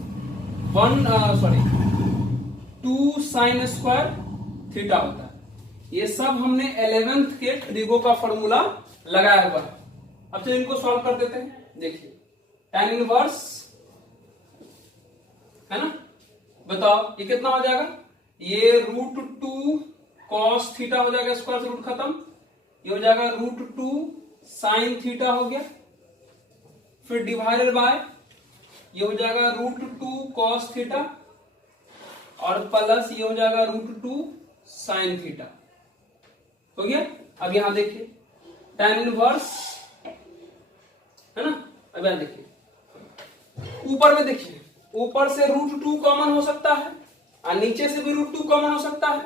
2 sin स्क्वायर थीटा होता है। ये सब हमने 11th के ट्रिगो का फॉर्मूला लगाया हुआ है। अब चलिए इनको सॉल्व कर देते हैं, देखिए tan इनवर्स है ना, बताओ ये कितना हो जाएगा, ये √2 cos थीटा हो जाएगा, स्क्वायर से रूट खत्म, ये हो जाएगा √2 sin थीटा हो गया, फिर डिवाइडेड बाय ये हो जाएगा √2 cos थीटा, और प्लस ये हो जाएगा √2 sin थीटा, हो गया। अब यहां देखिए tan इनवर्स है ना, अब यहां देखिए ऊपर में, देखिए ऊपर से √2 कॉमन हो सकता है और नीचे से भी √2 कॉमन हो सकता है,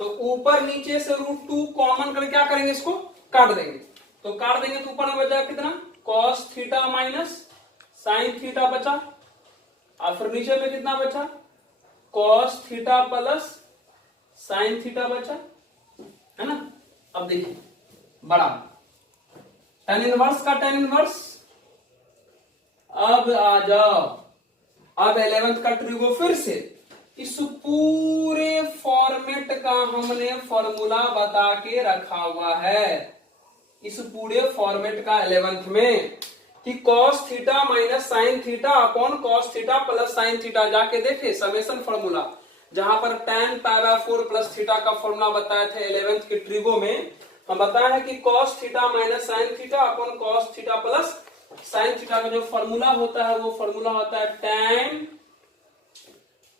तो ऊपर नीचे से √2 कॉमन करके क्या करेंगे, इसको काट देंगे, तो काट देंगे तो ऊपर में बचा कितना cos theta minus sin theta बचा, और फिर नीचे में कितना बचा cos theta plus sin theta बचा, है ना। अब देखिए बड़ा tan इनवर्स का tan इनवर्स, अब आ जाओ, अब 11th का ट्रिगो, फिर से इस पूरे फॉर्मेट का हमने फॉर्मूला बता के रखा हुआ है, इस पूरे फॉर्मेट का 11th में कि cos theta minus sin theta upon cos theta plus sin theta, जाके देखे समेशन फॉर्मूला, जहां पर tan π/4 प्लस थीटा का फॉर्मूला बताए थे 11th के ट्रिगो में, हम बताया है कि cos theta minus sine theta upon cos theta plus sine theta का जो फॉर्मूला होता है वो फॉर्मूला होता है tan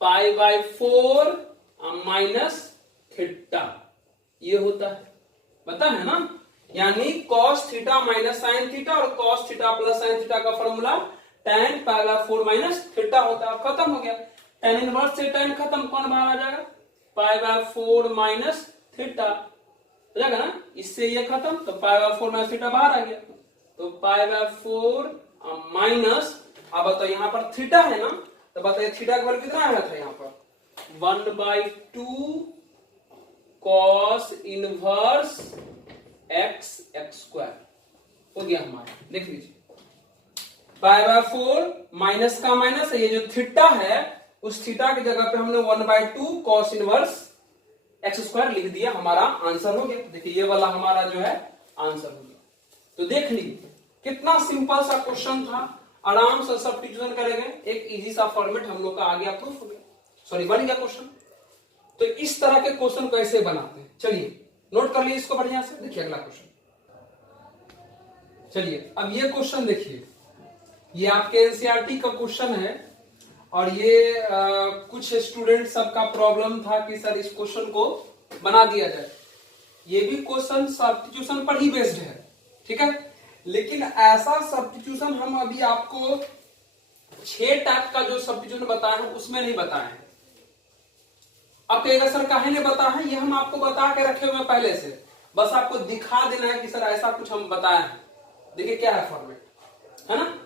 π/4 माइनस थीटा, ये होता है, पता है ना। यानी cos theta minus sine theta और cos theta plus sine theta का फॉर्मूला tan π/4 माइनस थीटा होता है। खत्म हो गया, tan इनवर्स से tan खत्म, कौन बाहर आ जाएगा, π/4 माइनस थीटा हो जाएगा ना, इससे ये खत्म, तो π/4 माइनस थीटा बाहर आ गया, तो π/4 माइनस, अब बताओ यहाँ पर थीटा है ना, तो बताइए थीटा का वैल्यू कितना आया था यहाँ पर 1/2 cos इनवर्स x स्क्वायर हो गया हमारा। देख लीजिए π/4 माइनस का माइनस, ये जो थीटा है उस थीटा की जगह पे हमने 1/2 cos इनवर्स x स्क्वायर लिख दिया, हमारा आंसर हो गया। देखिए ये वाला हमारा जो है आंसर हो गया। तो देख लीजिए कितना सिंपल सा क्वेश्चन था, आराम से सब्स्टिट्यूशन करेंगे, एक इजी सा फॉर्मेट हम लोग का आ गया, प्रूफ हो गया, सॉरी बन गया क्वेश्चन। तो इस तरह के क्वेश्चन कैसे बनाते हैं, चलिए नोट कर लिए इसको बढ़िया से। देखिए अगला क्वेश्चन, चलिए अब ये क्वेश्चन देखिए, ये आपके एनसीईआरटी का क्वेश्चन है और ये कुछ स्टूडेंट सबका प्रॉब्लम था कि सर इस क्वेश्चन को बना दिया जाए। ये भी क्वेश्चन सब्स्टिट्यूशन पर ही बेस्ड है, ठीक है, लेकिन ऐसा सब्स्टिट्यूशन हम अभी आपको 6 टाइप का जो सब्स्टिट्यूशन बताए हैं उसमें नहीं बताए हैं। अब कहेगा सर काहे नहीं बताया है, ये हम आपको बता के रखे हुए हैं पहले से, बस आपको दिखा देना है कि सर ऐसा कुछ हम बताए हैं। देखिए क्या है फॉर्मेट, है ना।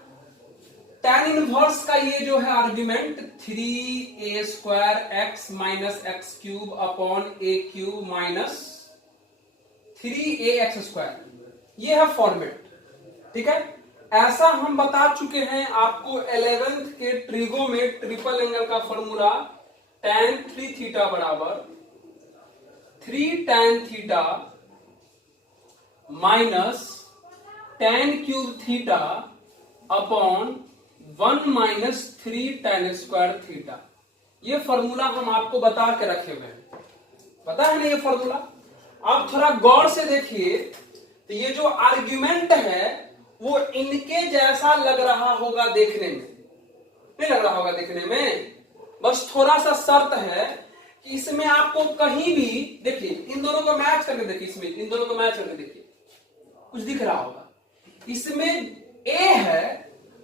tan इनवर्स का ये जो है argument 3a² x minus x cube upon a cube minus 3ax², ये है फॉर्मेट, ठीक है। ऐसा हम बता चुके हैं आपको 11th के ट्रिगो में ट्रिपल एंगल का फॉर्मूला tan 3 थीटा बराबर 3 tan theta minus tan cube theta upon 1 minus 3 tan square theta. ये फॉर्मूला हम आपको बता के रखे हुए हैं, पता है ना ये फॉर्मूला। आप थोड़ा गौर से देखिए तो ये जो आर्ग्यूमेंट है वो इनके जैसा लग रहा होगा देखने में, नहीं लग रहा होगा देखने में, बस थोड़ा सा शर्त है कि इसमें आपको कहीं भी देखिए, इन दोनों को मैच करके देखिए, इसमें इन दोनों को मैच करके देखिए, कुछ दिख रहा होगा। इसमें a है,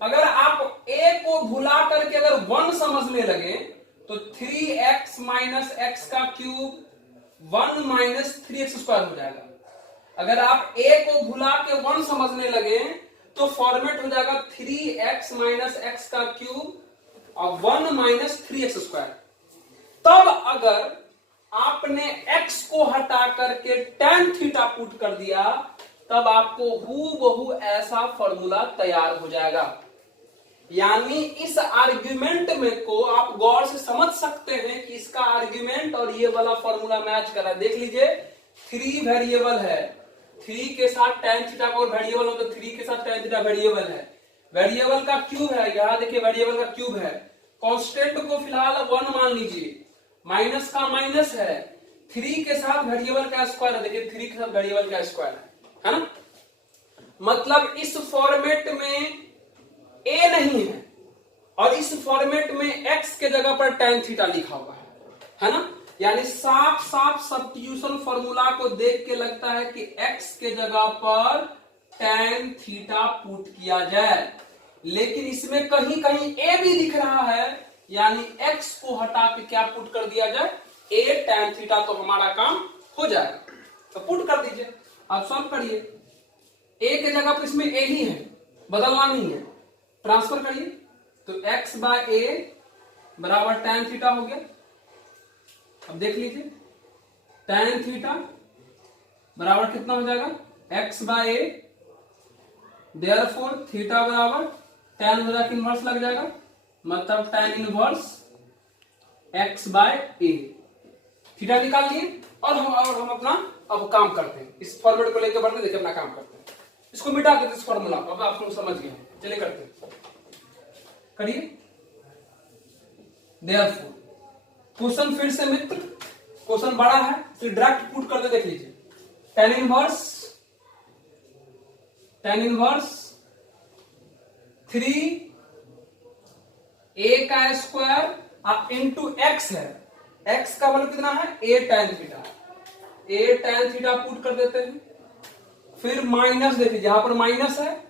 अगर आप a को भुला करके अगर 1 समझने लगे तो 3x माइनस एक्स का क्यूब 1 माइनस 3x² हो जाएगा। अगर आप a को भुला के 1 समझने लगे तो फॉर्मेट हो जाएगा 3x माइनस एक्स का क्यूब और 1 माइनस 3x²। तब अगर आपने x को हटा करके tan थीटा पुट कर दिया तब आपको हूबहू ऐसा फॉर्मूला तैयार हो जाएगा। यानी इस आर्ग्यूमेंट में को आप गौर से समझ सकते हैं कि इसका आर्ग्यूमेंट और ये वाला फॉर्मूला मैच कर रहा है। देख लीजिए 3 वेरिएबल है, 3 के साथ tan थीटा को वेरिएबल हो तो 3 के साथ tan थीटा वेरिएबल है, वेरिएबल का क्यूब है, यहां देखिए वेरिएबल का क्यूब है, कांस्टेंट को फिलहाल 1 मान लीजिए, माइनस का माइनस है, 3 के साथ वेरिएबल का स्क्वायर है, देखिए 3 के साथ वेरिएबल का स्क्वायर है ना। मतलब इस फॉर्मेट में a नहीं है और इस फॉर्मेट में x के जगह पर tan थीटा लिखा हुआ है ना। यानी साफ साफ सब्स्टिट्यूशन फॉर्मूला को देख के लगता है कि x के जगह पर tan थीटा पुट किया जाए, लेकिन इसमें कहीं कहीं a भी दिख रहा है, यानी x को हटा के क्या पुट कर दिया जाए, a tan थीटा, तो हमारा काम हो जाएगा। तो पुट कर दीजिए, आप सॉल्व करिए, a के जगह पर इसमें a ही है, बदलना नहीं है, ट्रांसफर करिए तो x बाय a बराबर tan थीटा हो गया। अब देख लीजिए tan थीटा बराबर कितना हो जाएगा, x by a, therefore theta बराबर tan हो जाकर इनवर्स लग जाएगा, मतलब tan inverse x by a। Theta निकाल लिए और हम अपना अब काम करते हैं, इस फॉर्मेट को लेकर बढ़ते देखिए अपना काम करते हैं, इसको मिटा देते इस फॉर्मूला, अब आप लोग समझ गए, चलिए करते हैं, करिए। देयरफॉर क्वेश्चन फिर से मित्र, क्वेश्चन बड़ा है तो डायरेक्ट पुट करके देख लीजिए। tan इनवर्स 3a का स्क्वायर इंटू x है, x का वैल्यू कितना है a tan थीटा पुट कर देते हैं। फिर माइनस देखिए, यहां पर माइनस है,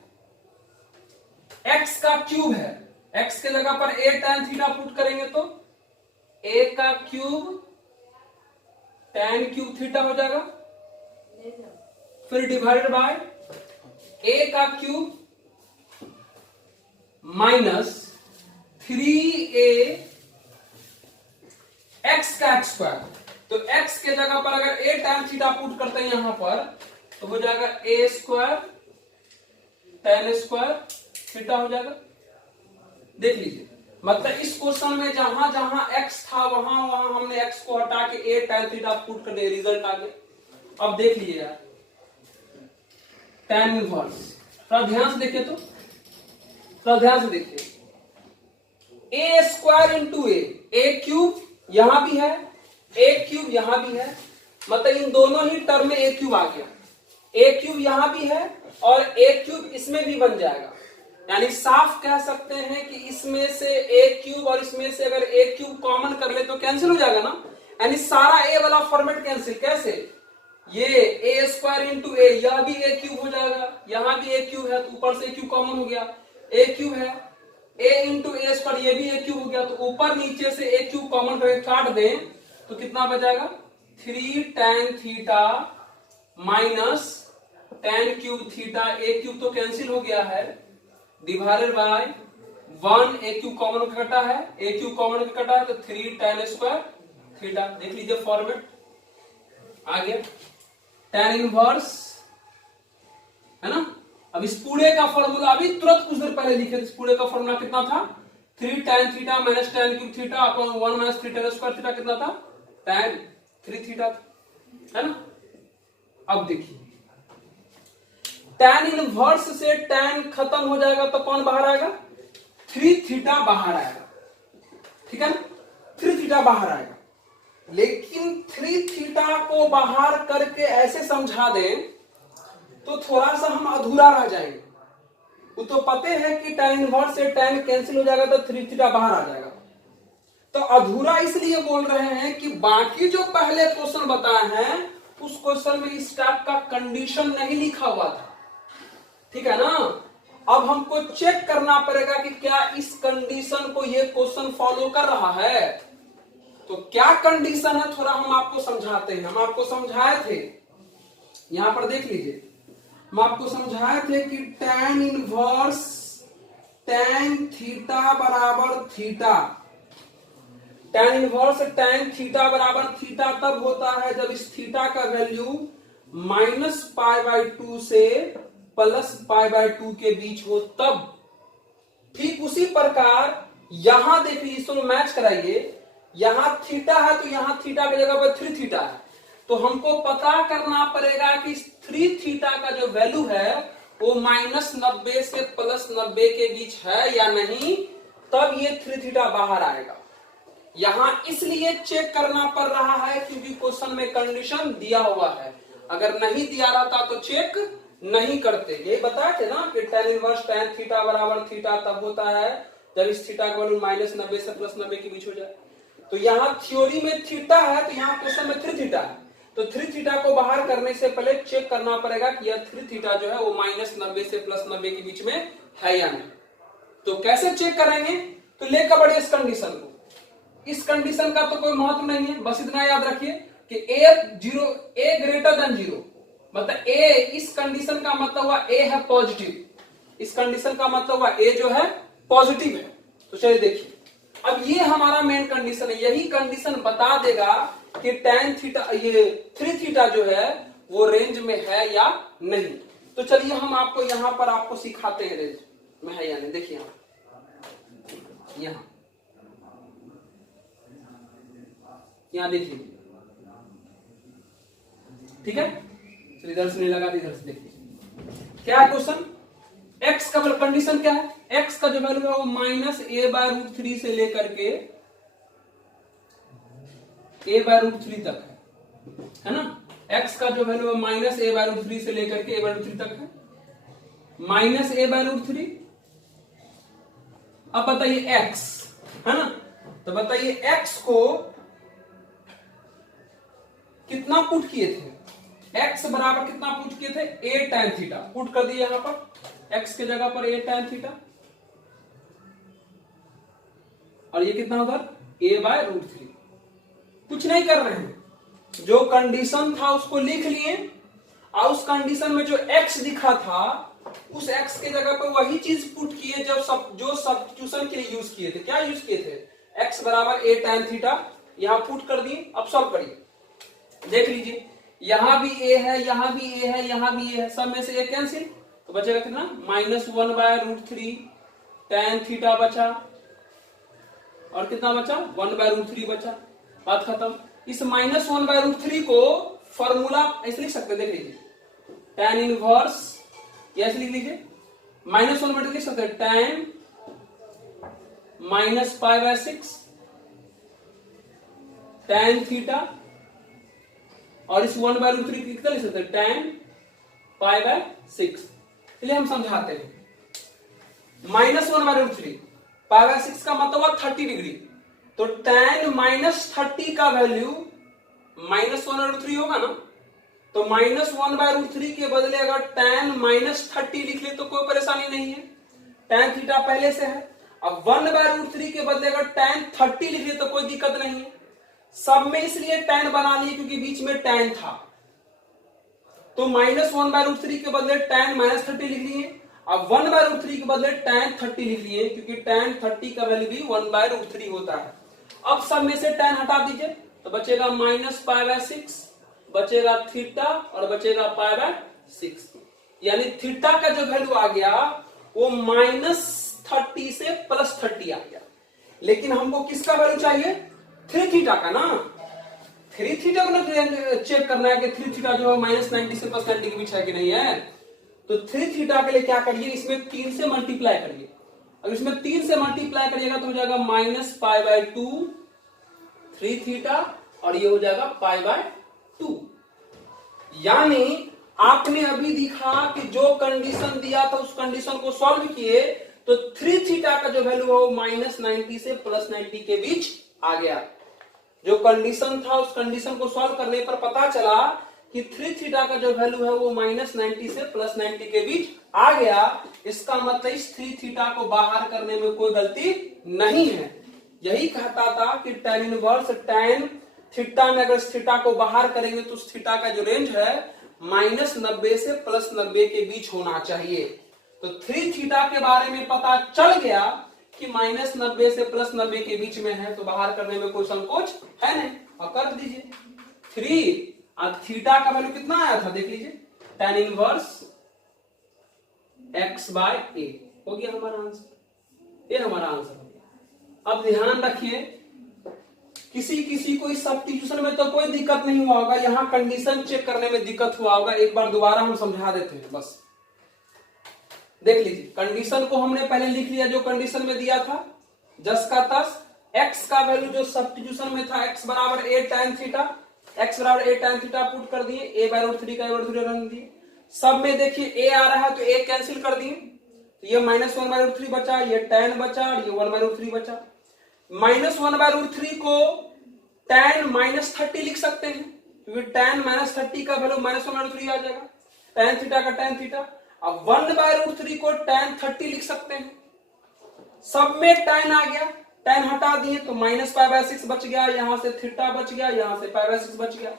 x का क्यूब है, x के जगह पर a tan थीटा पुट करेंगे तो a का क्यूब tan क्यूब थीटा हो जाएगा। फिर डिवाइडेड बाय a का क्यूब माइनस 3a x का स्क्वायर। तो x के जगह पर अगर a tan थीटा पुट करते हैं यहां पर तो हो जाएगा a square tan square theta हो जाएगा। देख लीजिए, मतलब इस क्वेश्चन में जहां जहां x था वहां वहां हमने x को हटा के a tan थीटा पुट कर दिया, रिजल्ट आ गया। अब देख लीजिए यार, tan इनवर्स थोड़ा ध्यान से देखिए, तो थोड़ा ध्यान से देखिए, a square into a cube यहां भी है, a क्यूब यहां भी है, मतलब इन दोनों ही टर्म में a क्यूब आ गया। a क्यूब यहां भी है और a क्यूब इसमें भी बन जाएगा, यानी साफ कह सकते हैं कि इसमें से a क्यूब और इसमें से अगर a क्यूब कॉमन कर ले तो कैंसिल हो जाएगा ना, यानी सारा a वाला फॉर्मेट कैंसिल। कैसे? ये a स्क्वायर इंटू a, यह भी a क्यूब हो जाएगा, यहां भी a क्यूब है तो ऊपर से a क्यूब कॉमन हो गया, a क्यूब है, a इंटू a स्क्वायर ये भी a क्यूब हो गया, तो ऊपर नीचे से a क्यूब कॉमन करके काट दें तो कितना बचाएगा 3 tan theta minus tan cube theta, a cube तो कैंसिल हो गया है, divided by 1, a cube common कटा है, a क्यूब कॉमन कटा है तो 3 tan स्क्वायर थीटा। देख लीजिए फॉर्मेट आ गया, tan इनवर्स है ना। अब इस पूरे का फॉर्मूला अभी तुरंत कुछ देर पहले लिखे थे, इस पूरे का फॉर्मूला कितना था 3 tan theta minus tan cube theta upon 1 minus 3 tan square theta, कितना था tan 3 थीटा है ना। अब देखिए tan इनवर्स से tan खत्म हो जाएगा तो कौन बाहर आएगा 3 थीटा बाहर आएगा, ठीक है ना, 3 थीटा बाहर आएगा। लेकिन 3 थीटा को बाहर करके ऐसे समझा दें तो थोड़ा सा हम अधूरा रह जाएंगे। वो तो पते है कि tan इनवर्स से tan कैंसिल हो जाएगा तो 3 थीटा बाहर आ जाएगा। तो अधूरा इसलिए बोल रहे हैं कि बाकी जो पहले क्वेश्चन बताए हैं उस क्वेश्चन में इस टाइप का कंडीशन नहीं लिखा हुआ था, ठीक है ना। अब हमको चेक करना पड़ेगा कि क्या इस कंडीशन को ये क्वेश्चन फॉलो कर रहा है। तो क्या कंडीशन है थोड़ा हम आपको समझाते हैं। हम आपको समझाए थे, यहां पर देख लीजिए, हम आपको समझाए थे कि tan इनवर्स tan थीटा बराबर theta, tan inverse tan theta बराबर थीटा तब होता है जब इस थीटा का वैल्यू -π/2 से +π/2 के बीच हो तब। ठीक उसी प्रकार यहां देखिए, इसको मैच कराइए, यहां थीटा है तो यहां थीटा की जगह पर 3 थीटा है, तो हमको पता करना पड़ेगा कि 3 थीटा का जो वैल्यू है वो -90 से +90 के बीच है या नहीं, तब ये 3 थीटा बाहर आएगा। यहां इसलिए चेक करना पड़ रहा है क्योंकि क्वेश्चन में कंडीशन दिया हुआ है, अगर नहीं दिया रहता तो चेक नहीं करते। यही बताए थे ना कि tan इनवर्स tan थीटा बराबर थीटा तब होता है जब इस थीटा का वैल्यू -90 से +90 के बीच हो जाए। तो यहाँ थ्योरी में थीटा है तो यहाँ क्वेश्चन में 3 थीटा है, तो 3 थीटा को बाहर करने से पहले चेक करना पड़ेगा कि यह 3 थीटा जो है वो -90 से +90 के बीच में है या नहीं। तो कैसे चेक करेंगे, तो लेकर बढ़िए इस कंडीशन को। इस कंडीशन का तो कोई महत्व नहीं है, बस इतना याद रखिए कि a ग्रेटर देन 0, मतलब a, इस कंडीशन का मतलब हुआ a है पॉजिटिव, इस कंडीशन का मतलब हुआ a जो है पॉजिटिव है। तो चलिए देखिए, अब ये हमारा मेन कंडीशन है, यही कंडीशन बता देगा कि tan थीटा, ये 3 थीटा जो है वो रेंज में है या नहीं। तो चलिए हम आपको यहां पर आपको सिखाते हैं रेंज में है या नहीं। देखिए यहां देखिए, ठीक है, चलिए इधर से नहीं लगा, इधर से देखिए क्या है क्वेश्चन। x का कंडीशन क्या है, x का जो वैल्यू है वो -a/√3 से लेकर के a/√3 तक है ना। x का जो वैल्यू है -a/√3 से लेकर के a/√3 तक है, -a/√3। अब बताइए x है ना, तो बताइए x को कितना पुट किए थे, x बराबर कितना पुट किए थे, a tan थीटा पुट कर दिए यहां पर, x के जगह पर a tan थीटा, और ये कितना उधर a/√3। कुछ नहीं कर रहे हैं, जो कंडीशन था उसको लिख लिए, और उस कंडीशन में जो x दिखा था उस x के जगह पर वही चीज पुट किए जो सब्स्टिट्यूशन के लिए यूज किए थे। क्या यूज किए थे, x बराबर a tan थीटा, यहां पुट कर दिए। अब सॉल्व करिए, देख लीजिए यहां भी a है, यहां भी a है, यहां भी a है, सब में से a कैंसिल, तो बचेगा कितना -1/√3 tan थीटा बचा, और कितना बचा 1/√3 बचा, बात खत्म। इस -1/√3 को फॉर्मूला ऐसे लिख सकते, देख लीजिए tan इनवर्स, ऐसे लिख लीजिए -1/√3 लिख सकते tan -π/6 tan थीटा, और इस 1/√3 कितना लिख सकते हैं tan π/6। चलिए हम समझाते हैं, -1/√3 π/6 का मतलब हुआ 30 डिग्री, तो tan -30 का वैल्यू -1/√3 होगा ना, तो -1/√3 के बदले अगर tan -30 लिख ले तो कोई परेशानी नहीं है, tan थीटा पहले से है। अब 1/√3 के बदले अगर tan 30 लिख ले तो कोई दिक्कत नहीं है, सब में इसलिए tan बना लिए क्योंकि बीच में tan था, तो -1/√3 के बदले tan -30 लिख लिए, अब 1/√3 के बदले tan 30 लिख लिए क्योंकि tan 30 का वैल्यू भी 1/√3 होता है। अब सब में से tan हटा दीजिए तो बचेगा -π/6, बचेगा थीटा और बचेगा π/6, यानी थीटा का जो वैल्यू आ गया वो -30 से +30 आ गया। लेकिन हमको किसका वैल्यू चाहिए, 3 थीटा का ना, 3 थीटा को चेक करना है कि 3 थीटा जो है -90 से +90 के बीच है कि नहीं है। तो 3 थीटा के लिए क्या करिए, इसमें 3 से मल्टीप्लाई करिए, अगर इसमें 3 से मल्टीप्लाई करिएगा तो हो जाएगा -π/2 3 थीटा, और ये हो जाएगा π/2। यानी आपने अभी दिखा कि जो कंडीशन दिया था उस कंडीशन को सॉल्व किए तो 3 थीटा का जो वैल्यू है वो -90 से +90 के बीच आ गया। जो कंडीशन था उस कंडीशन को सॉल्व करने पर पता चला कि 3 थीटा का जो वैल्यू है वो -90 से +90 के बीच आ गया। इसका मतलब इस 3 थीटा को बाहर करने में कोई गलती नहीं है। यही कहता था कि tan इनवर्स tan थीटा में अगर इस थीटा को बाहर करेंगे तो उस थीटा का जो रेंज है -90 से +90 के बीच होना चाहिए। तो 3 थीटा के बारे में पता चल गया कि -90 से +90 के बीच में है, तो बाहर करने में कोई संकोच है नहीं, और कर दीजिए 3। अब थीटा का वैल्यू कितना आया था देख लीजिए, tan इनवर्स x/a हो गया हमारा आंसर, ये हमारा आंसर हो गया। अब ध्यान रखिए, किसी को इस सब्स्टिट्यूशन में तो कोई दिक्कत नहीं हुआ होगा, यहां कंडीशन चेक करने में दिक्कत हुआ होगा। एक बार दोबारा हम समझा देते हैं, बस देख लीजिए। कंडीशन को हमने पहले लिख लिया जो कंडीशन में दिया था, जस का तस। x का वैल्यू जो सब्स्टिट्यूशन में था x बराबर a tan थीटा, x बराबर a tan थीटा पुट कर दिए, a/√3 का a/√3 रख दिए। सब में देखिए a आ रहा है तो a कैंसिल कर दिए, तो ये -1/√3 बचा, ये tan बचा, और ये 1/√3 बचा। -1/√3 को tan -30 लिख सकते हैं क्योंकि tan -30 का वैल्यू -1/√3 आ जाएगा, tan थीटा का tan थीटा। अब 1/√3 को tan 30 लिख सकते हैं, सब में tan आ गया, tan हटा दिए तो -π/6 बच गया, यहां से थीटा बच गया, यहां से π/6 बच गया।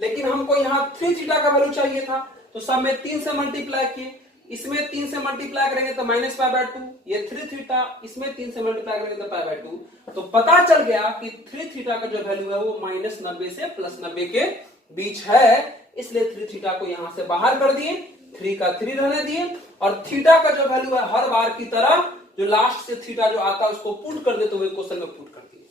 लेकिन हमको यहाँ 3 थीटा का वैल्यू चाहिए था, तो सब में 3 से मल्टीप्लाई किए, इसमें 3 से मल्टीप्लाई करेंगे तो -π/2, ये 3 थीटा, इसमें 3 से मल्टीप्लाई करेंगे तो π/2। तो पता चल गया कि 3 थीटा का जो वैल्यू है वो -90 से +90 के बीच है, इसलिए 3 थीटा को यहां से बाहर कर दिए, 3 का 3 रहने दिए, और थीटा का जो वैल्यू है हर बार की तरह जो लास्ट से थीटा जो आता है उसको पुट कर दे, तो वे क्वेश्चन में पुट कर दिए।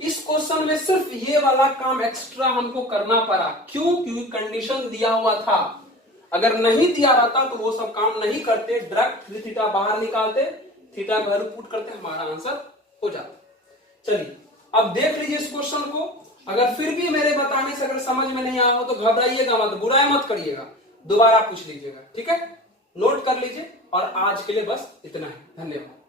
इस क्वेश्चन में सिर्फ ये वाला काम एक्स्ट्रा हमको करना पड़ा, क्यों? क्योंकि कंडीशन दिया हुआ था, अगर नहीं दिया रहता तो वो सब काम नहीं करते, डायरेक्ट 3 थीटा बाहर निकालते, थीटा का वैल्यू पुट करते, हमारा आंसर हो जाता। चलिए अब देख लीजिए इस क्वेश्चन को, अगर फिर भी मेरे बताने से अगर समझ में नहीं आया हो तो घबराइएगा मत, बुराई मत करिएगा, दोबारा पूछ लीजिएगा, ठीक है। नोट कर लीजिए और आज के लिए बस इतना ही। धन्यवाद।